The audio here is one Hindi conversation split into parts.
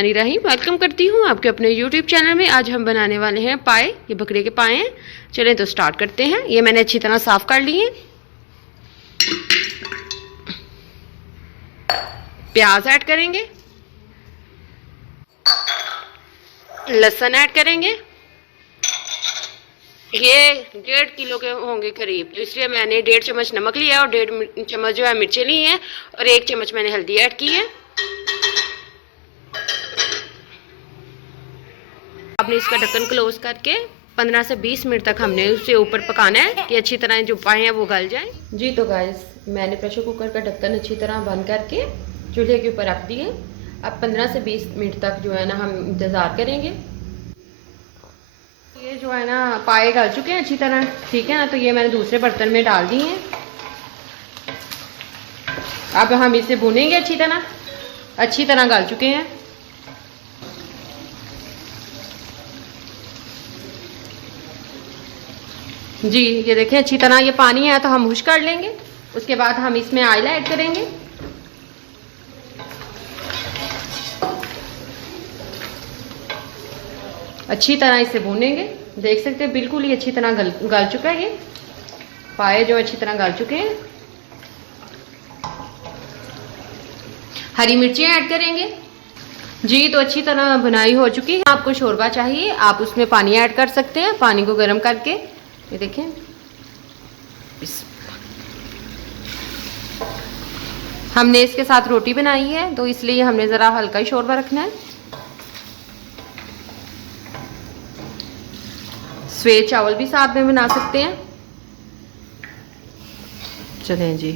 रहीम वेलकम करती हूँ आपके अपने YouTube चैनल में। आज हम बनाने वाले हैं पाए। ये बकरे के पाए हैं। चलें तो स्टार्ट करते हैं। ये मैंने अच्छी तरह साफ कर लिए। प्याज ऐड करेंगे, लहसुन ऐड करेंगे। ये 1.5 किलो के होंगे करीब, तो इसलिए मैंने 1.5 चम्मच नमक लिया और 1.5 चम्मच जो है मिर्चें ली हैं और 1 चम्मच मैंने हल्दी ऐड की है। आपने इसका ढक्कन क्लोज करके 15 से 20 मिनट तक हमने उससे ऊपर पकाना है कि अच्छी तरह जो पाए हैं वो गल जाएं। जी तो गाइस, मैंने प्रेशर कुकर का ढक्कन अच्छी तरह बंद करके चूल्हे के ऊपर रख दिए। अब 15 से 20 मिनट तक जो है ना हम इंतज़ार करेंगे। ये जो है ना पाए गल चुके हैं अच्छी तरह, ठीक है ना। तो ये मैंने दूसरे बर्तन में डाल दिए हैं। अब हम इसे भूनेंगे अच्छी तरह गल चुके हैं। जी ये देखें अच्छी तरह ये पानी है तो हम हुश कर लेंगे। उसके बाद हम इसमें ऑयल ऐड करेंगे। अच्छी तरह इसे भूनेंगे। देख सकते हैं बिल्कुल ही अच्छी तरह गल चुका है। ये पाए जो अच्छी तरह गल चुके हैं। हरी मिर्ची ऐड करेंगे। जी तो अच्छी तरह बुनाई हो चुकी है। आपको शोरबा चाहिए आप उसमें पानी ऐड कर सकते हैं, पानी को गर्म करके। ये देखें, हमने इसके साथ रोटी बनाई है तो इसलिए हमने ज़रा हल्का ही शोरबा रखना है। सफ़ेद चावल भी साथ में बना सकते हैं। चलें जी,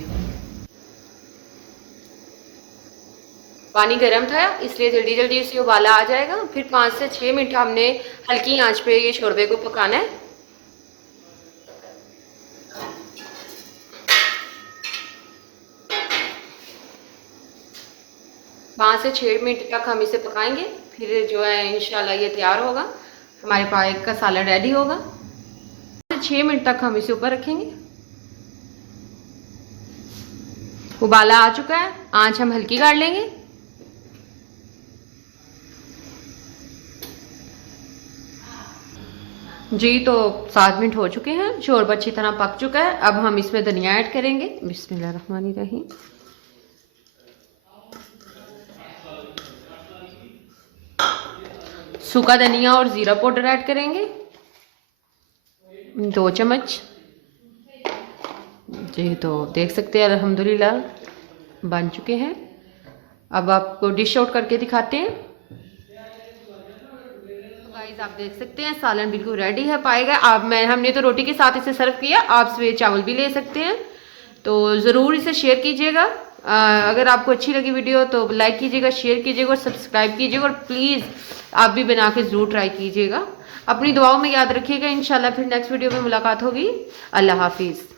पानी गर्म था इसलिए जल्दी जल्दी उसे उबाला आ जाएगा। फिर 5 से 6 मिनट हमने हल्की आंच पे ये शोरबे को पकाना है। पाँच से 6 मिनट तक हम इसे पकाएंगे। फिर जो है इंशाल्लाह ये तैयार होगा, हमारे पाए का सालन रेडी होगा। 6 मिनट तक हम इसे ऊपर रखेंगे। उबाला आ चुका है, आंच हम हल्की कर लेंगे। जी तो 7 मिनट हो चुके हैं, शोरबा अच्छी तरह पक चुका है। अब हम इसमें धनिया ऐड करेंगे। बिस्मिल्लाहिर्रहमानिर्रहीम। सूखा धनिया और जीरा पाउडर ऐड करेंगे 2 चम्मच। जी तो देख सकते हैं अल्हम्दुलिल्लाह बन चुके हैं। अब आपको डिश आउट करके दिखाते हैं। गाइस आप देख सकते हैं सालन बिल्कुल रेडी है पाएगा। आप हमने तो रोटी के साथ इसे सर्व किया, आप सफ़ेद चावल भी ले सकते हैं। तो ज़रूर इसे शेयर कीजिएगा। अगर आपको अच्छी लगी वीडियो तो लाइक कीजिएगा, शेयर कीजिएगा और सब्सक्राइब कीजिएगा। और प्लीज़ आप भी बना के ज़रूर ट्राई कीजिएगा। अपनी दुआओं में याद रखिएगा। इंशाल्लाह फिर नेक्स्ट वीडियो में मुलाकात होगी। अल्लाह हाफिज़।